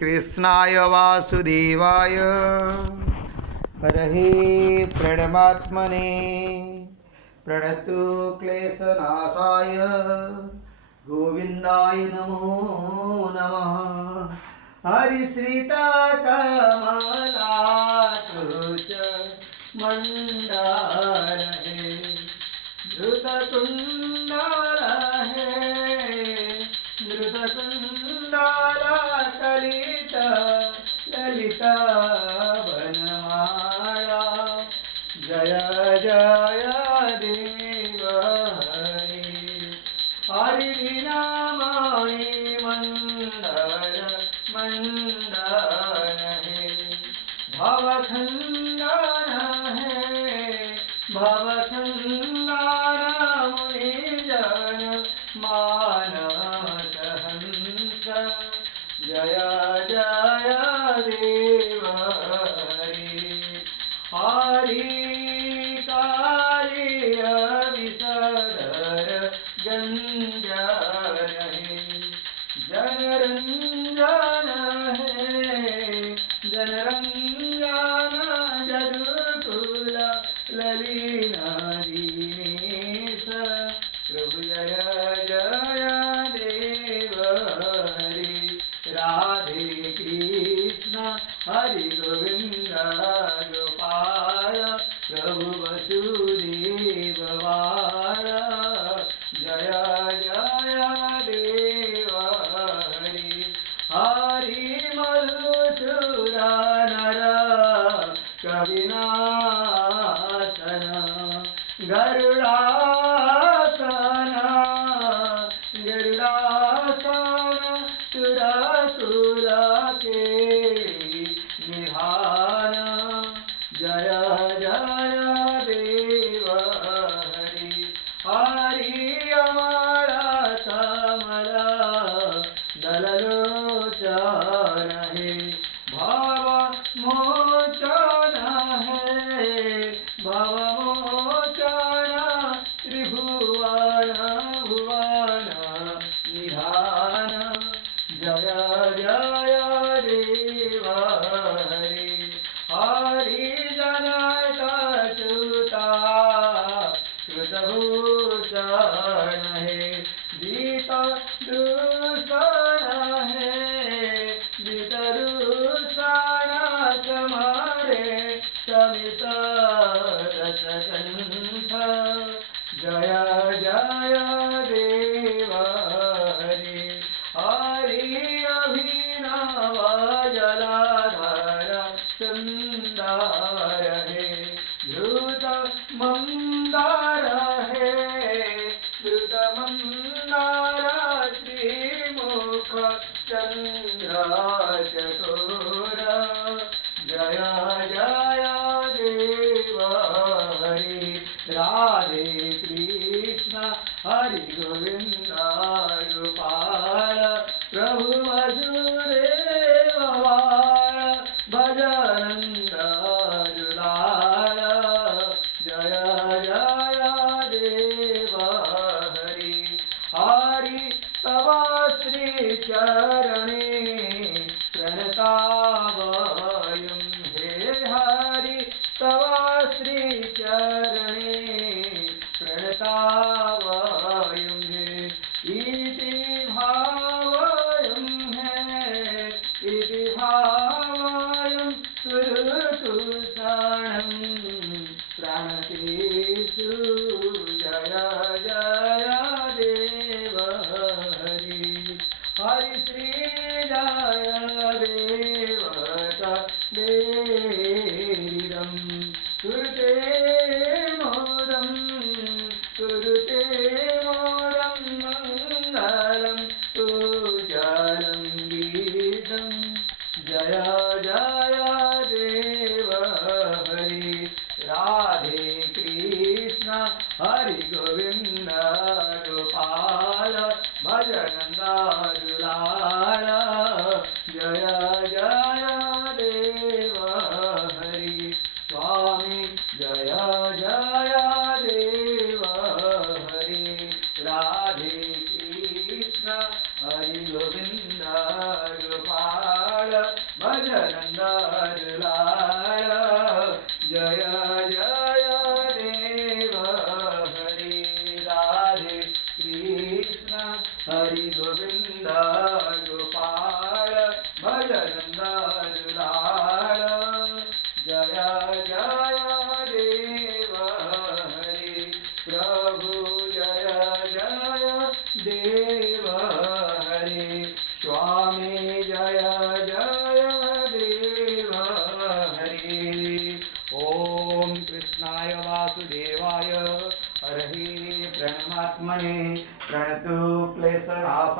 कृष्णाय वासुदेवाय हरहे प्रणमात्मने प्रणतु क्लेशनाशाय गोविंदाय नमो नमः। हरिश्रिता कमलाकृच मंडार है धृतकुंडल है धृतकुंडल कलित ललिता वनमाला जय जय देव हरि हरि नामानि मंदर मंदर है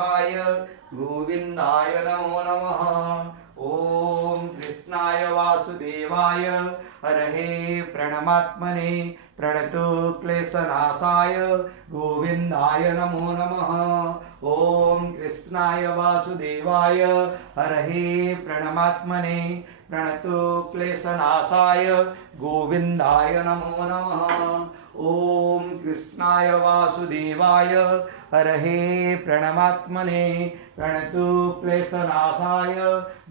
कृष्णनासाय गोविन्दाय नमो नमः। ॐ कृष्णाय वासुदेवाय हरहे प्रणमात्मने प्रणतो क्लेशनाशाय गोविन्दाय नमो नमः। ॐ कृष्णाय वासुदेवाय हरहे प्रणमात्मने प्रणतो क्लेशनाशाय गोविन्दाय नमो नमः। ॐ कृष्णाय वासुदेवाय हरहे प्रणमात्मने प्रणतो क्लेशनाशाय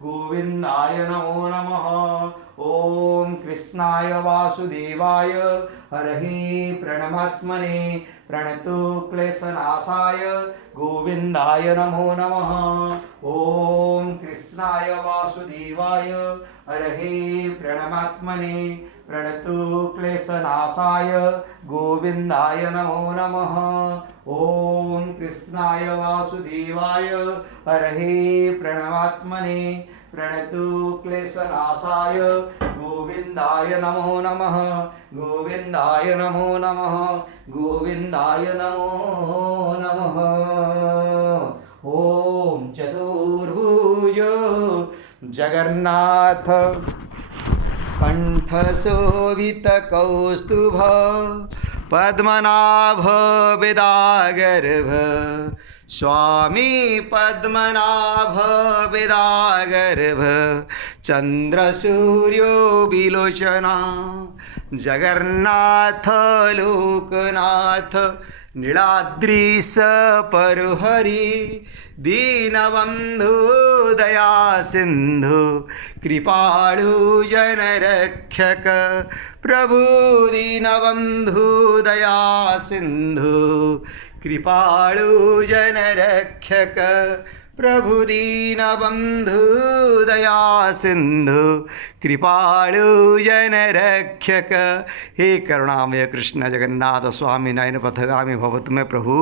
गोविन्दाय नमो नमः। ॐ कृष्णाय वासुदेवाय हरहे प्रणमात्मने प्रणतो क्लेशनाशाय गोविन्दाय नमो नमः। ॐ कृष्णाय वासुदेवाय हरहे प्रणमात्मने प्रणतो क्लेशनाशाय गोविन्दाय नमो नमः। ॐ कृष्णाय वासुदेवाय हरहे प्रणमात्मने प्रणतो क्लेशनाशाय गोविन्दाय नमो नमः। गोविन्दाय नमो नमः। गोविन्दाय नमो नमः। ॐ चतुर्भुज जगन्नाथ कण्ठशोभितकौस्तुभ पद्मनाभ वेदागर्भ स्वामी पद्मनाभ वेदागर्भ चन्द्रसूर्यो विलोचना जगन्नाथ लोकनाथ नीलाद्रीश परुहरि दीनबन्धु दया सिन्धु कृपाळु जनरक्षक प्रभु दीनबन्धु दया सिन्धु कृपाळु जनरक्षक प्रभु दीनबन्धु दया सिन्धु कृपाळु जनरक्षक। हे करुणामय कृष्ण जगन्नाथ स्वामी नयन पथगामी भवतु में प्रभु।